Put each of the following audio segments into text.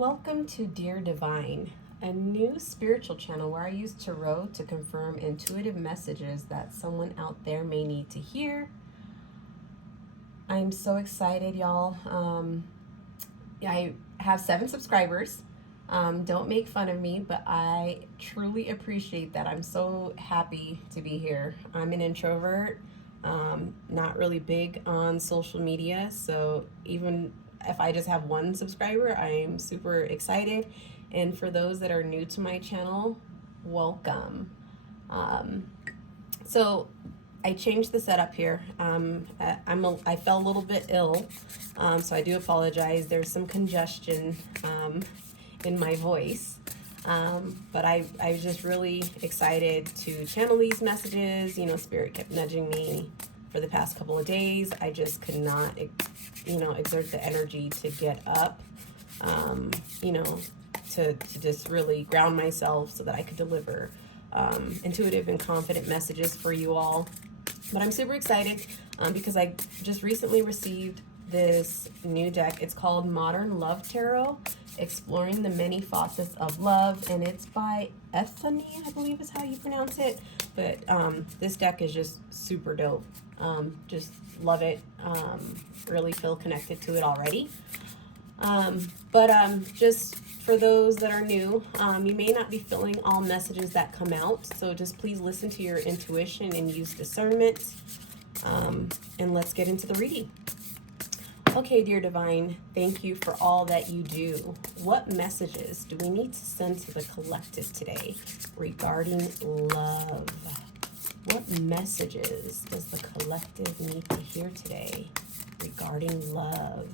Welcome to Dear Divine, a new spiritual channel where I use tarot to confirm intuitive messages that someone out there may need to hear. I'm so excited, y'all. I have 7 subscribers. Don't make fun of me, but I truly appreciate that. I'm so happy to be here. I'm an introvert, not really big on social media, so even if I just have 1 subscriber, I'm super excited. And for those that are new to my channel, welcome. So I changed the setup here. I felt a little bit ill, so I do apologize. There's some congestion in my voice. But I was just really excited to channel these messages. You know, Spirit kept nudging me for the past couple of days. I just could not, exert the energy to get up, to just really ground myself so that I could deliver intuitive and confident messages for you all. But I'm super excited because I just recently received this new deck. It's called Modern Love Tarot, Exploring the Many Facets of Love, and it's by Ethany, I believe is how you pronounce it. But this deck is just super dope. Just love it. Really feel connected to it already. Just for those that are new, you may not be feeling all messages that come out, so just please listen to your intuition and use discernment. And let's get into the reading. Okay, dear Divine, thank you for all that you do. What messages do we need to send to the collective today regarding love? What messages does the collective need to hear today regarding love?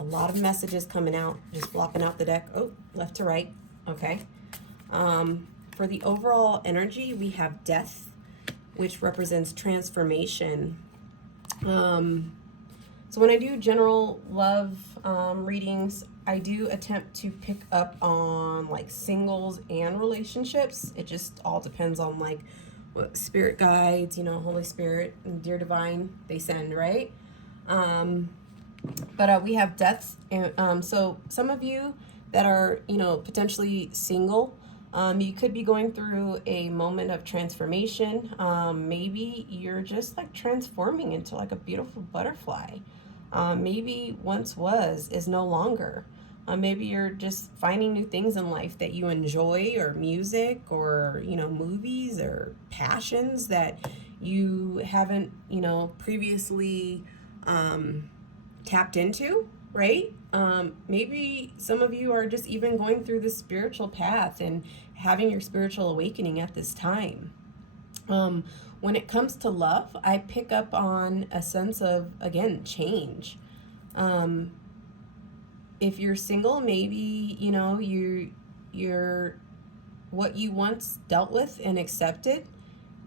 A lot of messages coming out, just flopping out the deck. Oh, left to right. Okay. For the overall energy, we have death, which represents transformation. So when I do general love readings, I do attempt to pick up on like singles and relationships. It just all depends on like what spirit guides, Holy Spirit and Dear Divine, they send, right? But we have deaths. And so some of you that are, potentially single, you could be going through a moment of transformation. Maybe you're just like transforming into like a beautiful butterfly. Maybe once was is no longer. Maybe you're just finding new things in life that you enjoy, or music, or movies, or passions that you haven't previously tapped into, right? Maybe some of you are just even going through the spiritual path and having your spiritual awakening at this time. When it comes to love, I pick up on a sense of, again, change. If you're single, maybe, you're what you once dealt with and accepted,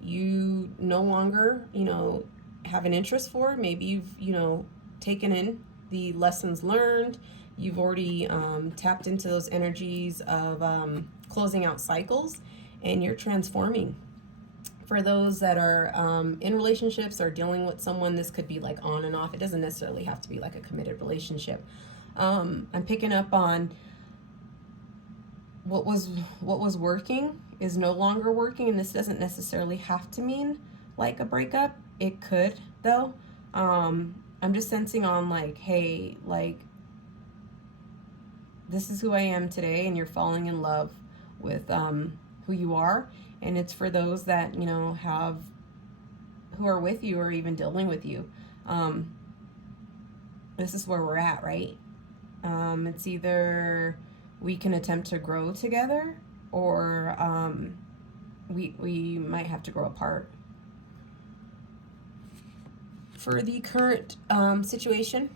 you no longer, have an interest for. Maybe you've, taken in the lessons learned. You've already tapped into those energies of closing out cycles, and you're transforming. For those that are in relationships or dealing with someone, this could be like on and off. It doesn't necessarily have to be like a committed relationship. I'm picking up on what was working is no longer working, and this doesn't necessarily have to mean like a breakup. It could, though. I'm just sensing on like, hey, like, this is who I am today, and you're falling in love with who you are. And it's for those that, who are with you or even dealing with you. This is where we're at, right? It's either we can attempt to grow together, or we might have to grow apart. For the current situation,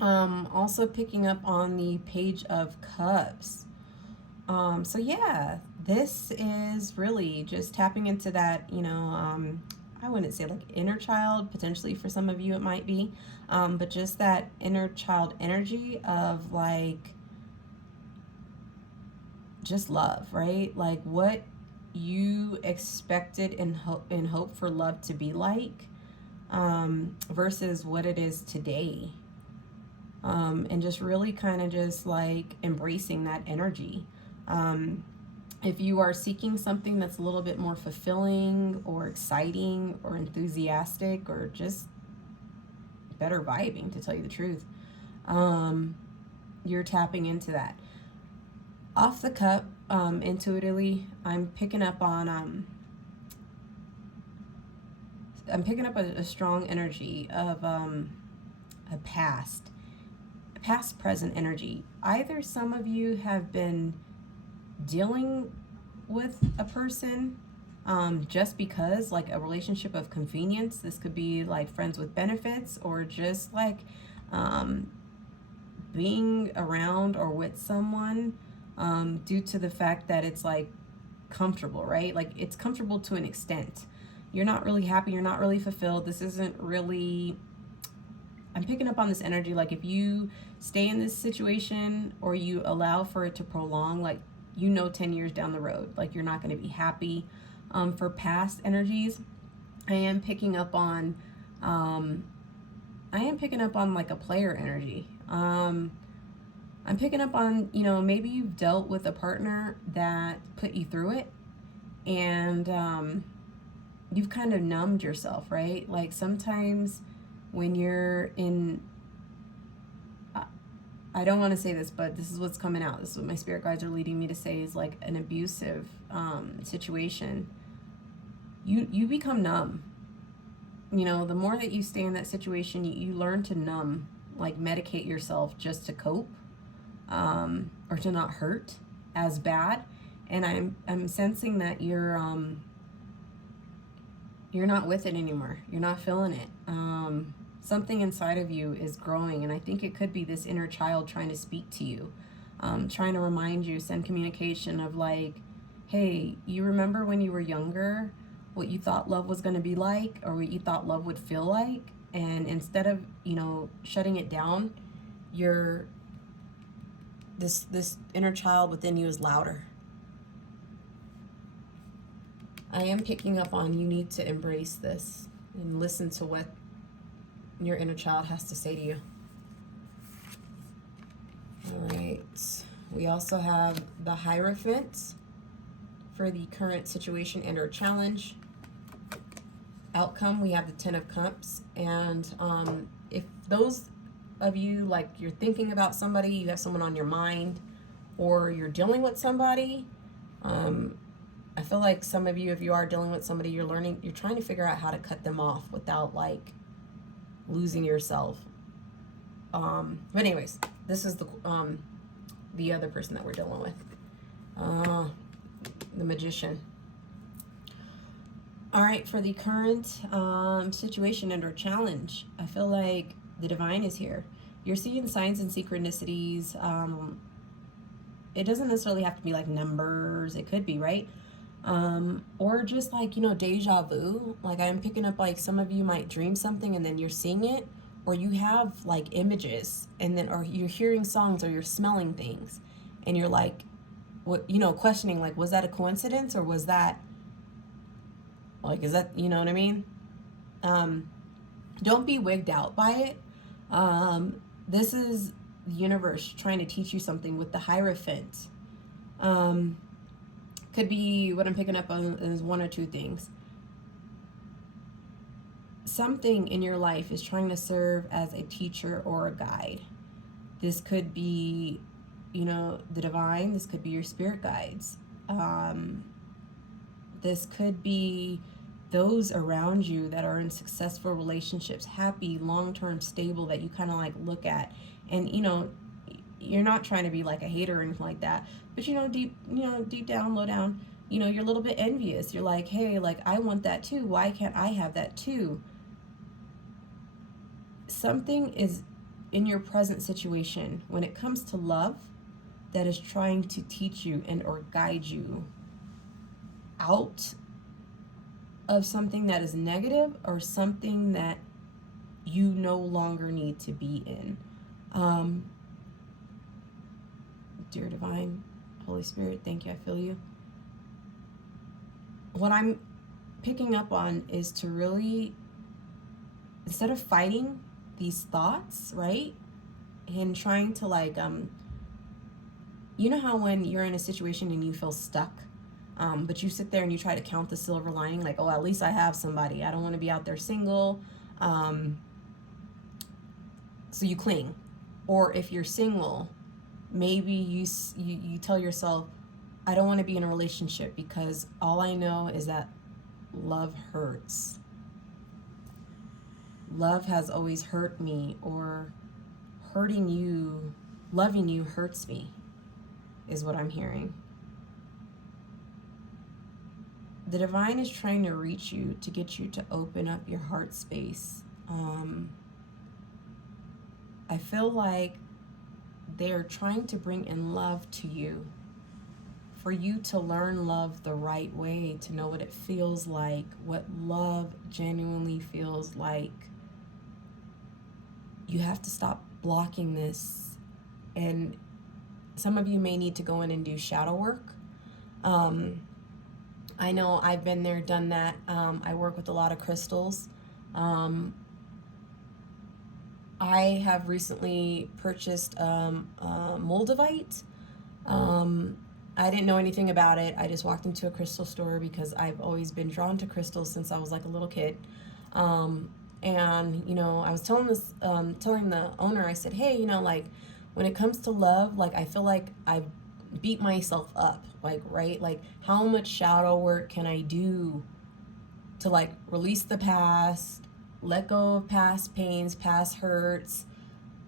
also picking up on the Page of Cups. So yeah, this is really just tapping into that, I wouldn't say like inner child, potentially for some of you it might be, but just that inner child energy of like just love, right? Like what you expected and hope for love to be like, versus what it is today. and just really kind of just like embracing that energy. If you are seeking something that's a little bit more fulfilling or exciting or enthusiastic or just better vibing, to tell you the truth, you're tapping into that. Off the cup, intuitively, I'm picking up a strong energy of a past present energy. Either some of you have been dealing with a person just because, like a relationship of convenience. This could be like friends with benefits, or just like being around or with someone due to the fact that it's like comfortable, right? Like it's comfortable to an extent. You're not really happy, you're not really fulfilled. This isn't really, I'm picking up on this energy, like if you stay in this situation or you allow for it to prolong, like 10 years down the road, like you're not going to be happy. For past energies, I am picking up on like a player energy. I'm picking up on, maybe you've dealt with a partner that put you through it, and you've kind of numbed yourself, right? Like sometimes when you're in, I don't want to say this, but this is what's coming out. This is what my spirit guides are leading me to say, is like an abusive situation. You become numb. The more that you stay in that situation, you learn to numb, like medicate yourself just to cope, or to not hurt as bad. And I'm sensing that you're not with it anymore. You're not feeling it. Something inside of you is growing, and I think it could be this inner child trying to speak to you, trying to remind you, send communication of like, hey, you remember when you were younger, what you thought love was going to be like, or what you thought love would feel like, and instead of, shutting it down, this inner child within you is louder. I am picking up on, you need to embrace this and listen to what your inner child has to say to you. All right. We also have the Hierophant for the current situation and or challenge. Outcome, we have the Ten of Cups. And if those of you, like you're thinking about somebody, you have someone on your mind, or you're dealing with somebody, I feel like some of you, if you are dealing with somebody, you're trying to figure out how to cut them off without like losing yourself. But anyways, this is the other person that we're dealing with. The Magician. All right, for the current situation and or challenge, I feel like the Divine is here. You're seeing signs and synchronicities. It doesn't necessarily have to be like numbers. It could be, right? Or just like, deja vu. Like I'm picking up like some of you might dream something and then you're seeing it, or you have like images, and then, or you're hearing songs, or you're smelling things, and you're like, what, questioning, like, was that a coincidence, or was that like, is that, you know what I mean? Don't be wigged out by it. This is the universe trying to teach you something with the Hierophant. Could be, what I'm picking up on is one or two things. Something in your life is trying to serve as a teacher or a guide. This could be, the Divine. This could be your spirit guides. This could be those around you that are in successful relationships, happy, long-term, stable, that you kind of like look at. And, you're not trying to be like a hater or anything like that, but deep down, low down, you're a little bit envious. You're like, hey, like I want that too. Why can't I have that too? Something is in your present situation when it comes to love that is trying to teach you and or guide you out of something that is negative, or something that you no longer need to be in. Dear Divine, Holy Spirit, thank you, I feel you. What I'm picking up on is to really, instead of fighting these thoughts, right? and trying to like, you know how when you're in a situation and you feel stuck, but you sit there and you try to count the silver lining, like, oh, at least I have somebody. I don't want to be out there single. So you cling. Or if you're single, maybe you tell yourself, I don't want to be in a relationship because all I know is that love hurts. Love has always hurt me, or hurting you, loving you hurts me, is what I'm hearing. The divine is trying to reach you to get you to open up your heart space. I feel like they're trying to bring in love to you, for you to learn love the right way, to know what it feels like, what love genuinely feels like. You have to stop blocking this. And some of you may need to go in and do shadow work. I know I've been there, done that. I work with a lot of crystals. I have recently purchased moldavite. I didn't know anything about it. I just walked into a crystal store because I've always been drawn to crystals since I was like a little kid. And, you know, I was telling the owner, I said, hey, you know, like when it comes to love, like I feel like I beat myself up, like, right? Like how much shadow work can I do to like release the past, let go of past pains, past hurts?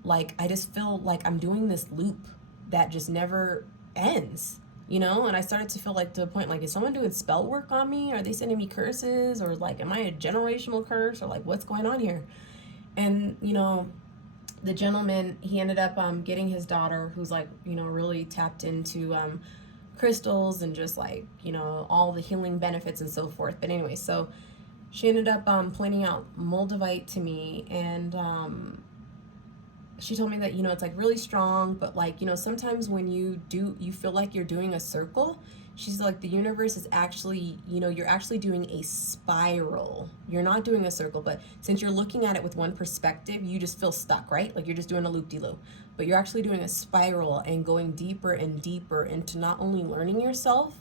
Like I just feel like I'm doing this loop that just never ends, you know? And I started to feel like, to a point, like, is someone doing spell work on me? Are they sending me curses? Or like, am I a generational curse? Or like, what's going on here? And, you know, the gentleman, he ended up getting his daughter, who's like, you know, really tapped into crystals and just like, you know, all the healing benefits and so forth. But anyway, so she ended up pointing out moldavite to me, and she told me that, you know, it's like really strong, but like, you know, sometimes when you feel like you're doing a circle, she's like, the universe is actually, you know, you're actually doing a spiral. You're not doing a circle, but since you're looking at it with one perspective, you just feel stuck, right? Like you're just doing a loop-de-loop, but you're actually doing a spiral and going deeper and deeper into not only learning yourself,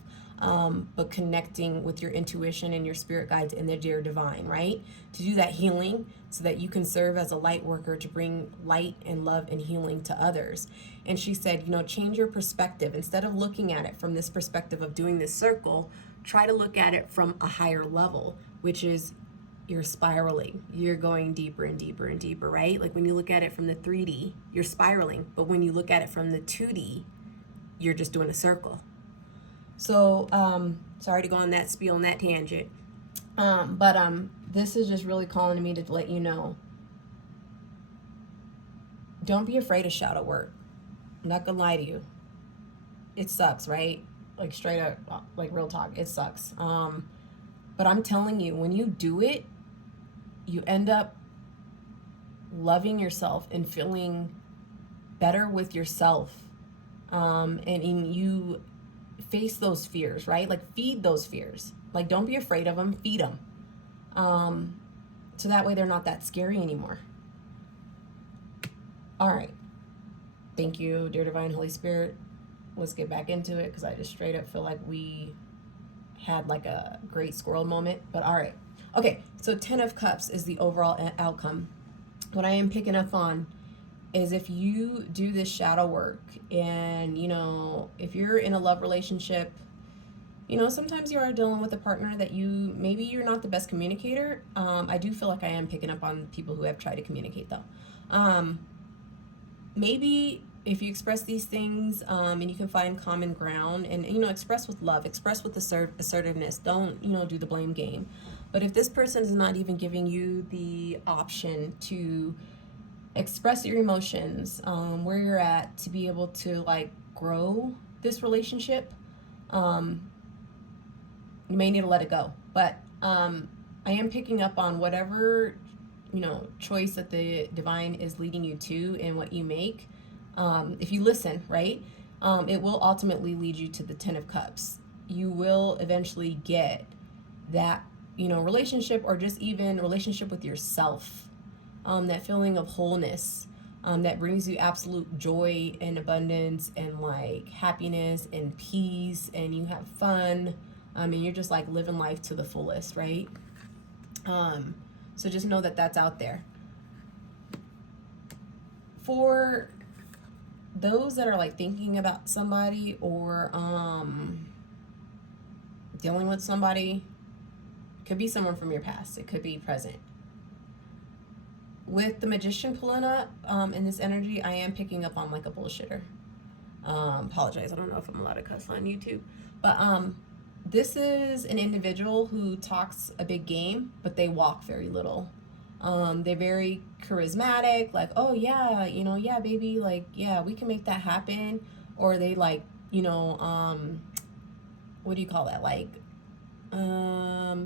but connecting with your intuition and your spirit guides and the dear divine, right? To do that healing so that you can serve as a light worker to bring light and love and healing to others. And she said, you know, change your perspective. Instead of looking at it from this perspective of doing this circle, try to look at it from a higher level, which is you're spiraling. You're going deeper and deeper and deeper, right? Like when you look at it from the 3D, you're spiraling. But when you look at it from the 2D, you're just doing a circle. So, sorry to go on that spiel and that tangent. But this is just really calling to me to let you know, don't be afraid of shadow work. I'm not gonna lie to you. It sucks, right? Like straight up, like real talk, it sucks. But I'm telling you, when you do it, you end up loving yourself and feeling better with yourself. And you face those fears, right? Like feed those fears. Like don't be afraid of them, feed them. So that way they're not that scary anymore. All right. Thank you, dear divine Holy Spirit. Let's get back into it because I just straight up feel like we had like a great squirrel moment. But all right. Okay, so 10 of Cups is the overall outcome. What I am picking up on is if you do this shadow work and, you know, if you're in a love relationship, you know, sometimes you are dealing with a partner that maybe you're not the best communicator. I do feel like I am picking up on people who have tried to communicate though. Maybe if you express these things and you can find common ground and, you know, express with love, express with assertiveness, don't, you know, do the blame game. But if this person is not even giving you the option to express your emotions, where you're at, to be able to like grow this relationship, you may need to let it go. But I am picking up on whatever, you know, choice that the divine is leading you to and what you make. If you listen, right, it will ultimately lead you to the 10 of Cups. You will eventually get that, you know, relationship, or just even relationship with yourself, that feeling of wholeness, that brings you absolute joy and abundance and like happiness and peace, and you have fun, and you're just like living life to the fullest, right? So just know that that's out there. For those that are like thinking about somebody or dealing with somebody, it could be someone from your past, it could be present. With the Magician pulling up in this energy, I am picking up on like a bullshitter. Apologize, I don't know if I'm allowed to cuss on YouTube, but this is an individual who talks a big game, but they walk very little. They're very charismatic, like, oh yeah, you know, yeah, baby, like, yeah, we can make that happen. Or they like, you know, what do you call that? Like, I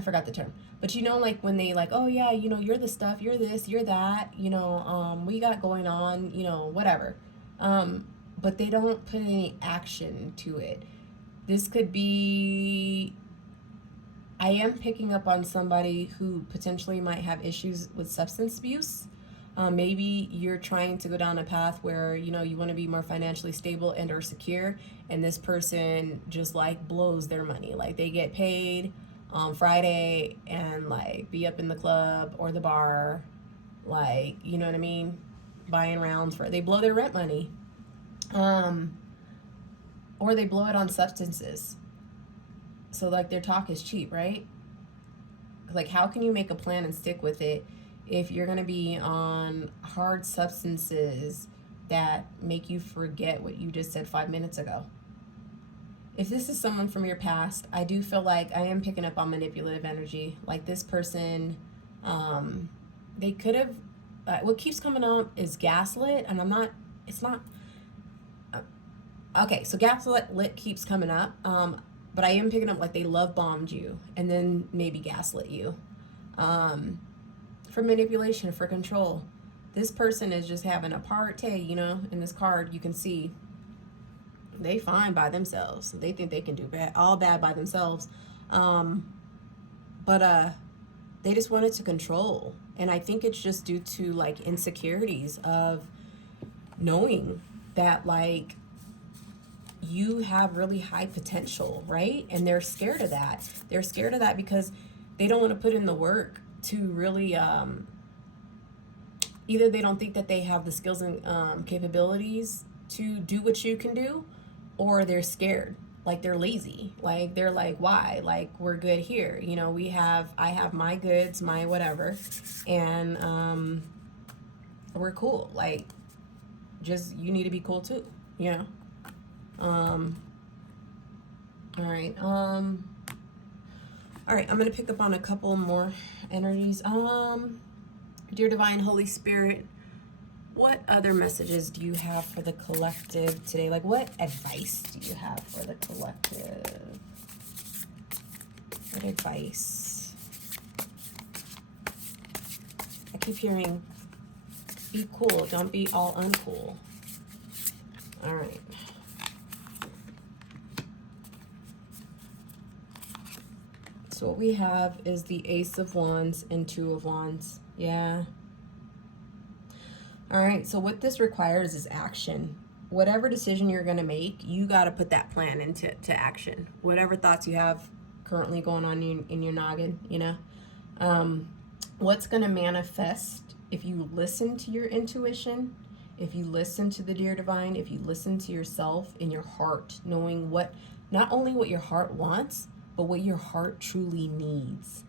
forgot the term. But you know, like when they like, oh yeah, you know, you're the stuff, you're this, you're that, you know, we got going on, you know, whatever. But they don't put any action to it. This could be, I am picking up on somebody who potentially might have issues with substance abuse. Maybe you're trying to go down a path where, you know, you want to be more financially stable and or secure, and this person just like blows their money. Like they get paid on Friday and like be up in the club or the bar, like, you know what I mean, buying rounds for, they blow their rent money. Or they blow it on substances. So like their talk is cheap, right? Like how can you make a plan and stick with it if you're going to be on hard substances that make you forget what you just said 5 minutes ago? If this is someone from your past, I do feel like I am picking up on manipulative energy. Like this person, they could have, what keeps coming up is gaslit, and I'm not, it's not, okay, so gaslit keeps coming up, but I am picking up like they love bombed you and then maybe gaslit you. For manipulation, for control. This person is just having a party, you know, in this card you can see they fine by themselves. They think they can do bad, all bad by themselves. But they just wanted to control. And I think it's just due to like insecurities of knowing that like you have really high potential, right? And they're scared of that. They're scared of that because they don't want to put in the work to really, either they don't think that they have the skills and capabilities to do what you can do, or they're scared, like they're lazy, like they're like, why? Like we're good here, you know, I have my goods, my whatever, and we're cool. Like just, you need to be cool too, you know. All right. All right, I'm going to pick up on a couple more energies. Dear Divine Holy Spirit, what other messages do you have for the collective today? Like, what advice do you have for the collective? What advice? I keep hearing, be cool, don't be all uncool. All right. So what we have is the Ace of Wands and Two of Wands. Yeah. All right, so what this requires is action. Whatever decision you're going to make, you got to put that plan into action. Whatever thoughts you have currently going on in your noggin, you know. What's going to manifest if you listen to your intuition, if you listen to the Dear Divine, if you listen to yourself in your heart, knowing what, not only what your heart wants, but what your heart truly needs.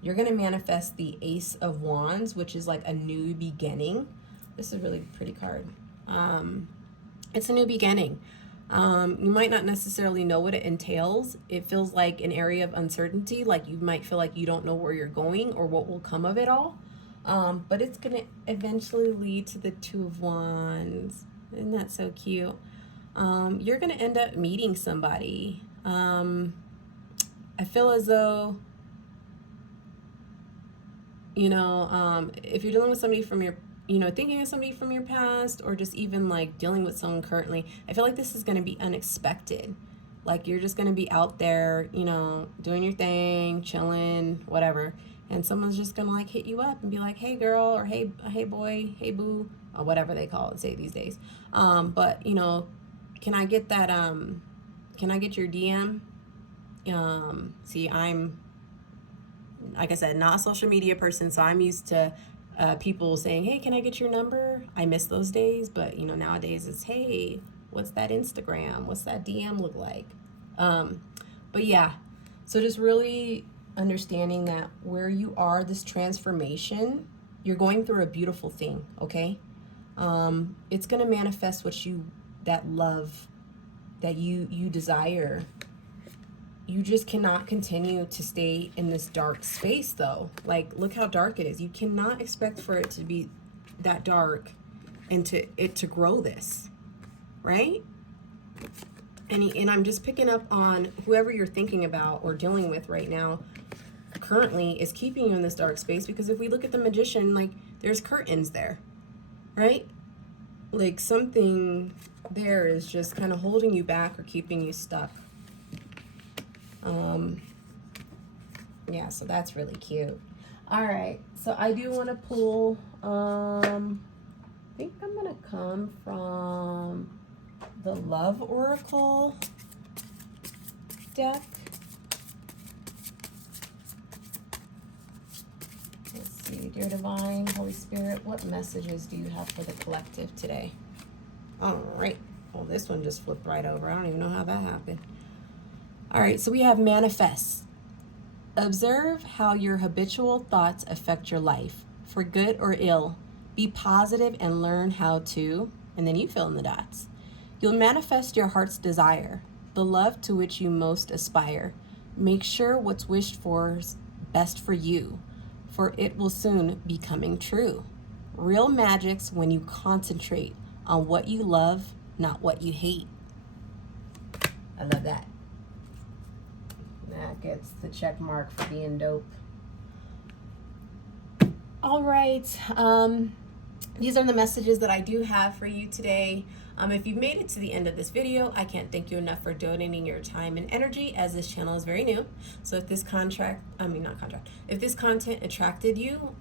You're going to manifest the Ace of Wands, which is like a new beginning. This is a really pretty card. It's a new beginning. You might not necessarily know what it entails. It feels like an area of uncertainty, like you might feel like you don't know where you're going or what will come of it all. But it's going to eventually lead to the Two of Wands. Isn't that so cute? You're going to end up meeting somebody. I feel as though, you know, if you're dealing with somebody from your, you know, thinking of somebody from your past, or just even like dealing with someone currently, I feel like this is going to be unexpected. Like you're just going to be out there, you know, doing your thing, chilling, whatever. and someone's just gonna like hit you up and be like, hey girl, or hey boy, hey boo, or whatever they call it, say these days. But you know, can I get that, can I get your DM? See, I'm, like I said, not a social media person, so I'm used to people saying, hey, can I get your number? I miss those days, but you know, nowadays it's, hey, what's that Instagram? What's that DM look like? But yeah, so just really understanding that where you are, this transformation, you're going through a beautiful thing, okay? It's going to manifest what you, that love that you desire. You just cannot continue to stay in this dark space though. Like, look how dark it is. You cannot expect for it to be that dark and to grow this, right? And I'm just picking up on whoever you're thinking about or dealing with right now currently is keeping you in this dark space, because if we look at the Magician, like, there's curtains there, right? Like, something there is just kind of holding you back or keeping you stuck. Yeah, so that's really cute. All right, so I do want to pull, I think I'm going to come from the Love Oracle deck. Let's see, dear Divine, Holy Spirit, what messages do you have for the collective today? All right. Well, this one just flipped right over. I don't even know how that happened. All right, so we have manifest. Observe how your habitual thoughts affect your life, for good or ill. Be positive and learn how to, and then you fill in the dots. You'll manifest your heart's desire, the love to which you most aspire. Make sure what's wished for is best for you, for it will soon be coming true. Real magic's when you concentrate on what you love, not what you hate. I love that. That gets the check mark for being dope. All right. These are the messages that I do have for you today. If you've made it to the end of this video, I can't thank you enough for donating your time and energy, as this channel is very new. So if this if this content attracted you,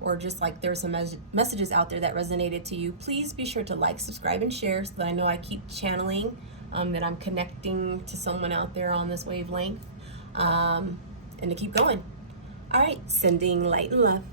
or just like there's some messages out there that resonated to you, please be sure to like, subscribe, and share so that I know I keep channeling, that I'm connecting to someone out there on this wavelength, and to keep going. All right, sending light and love.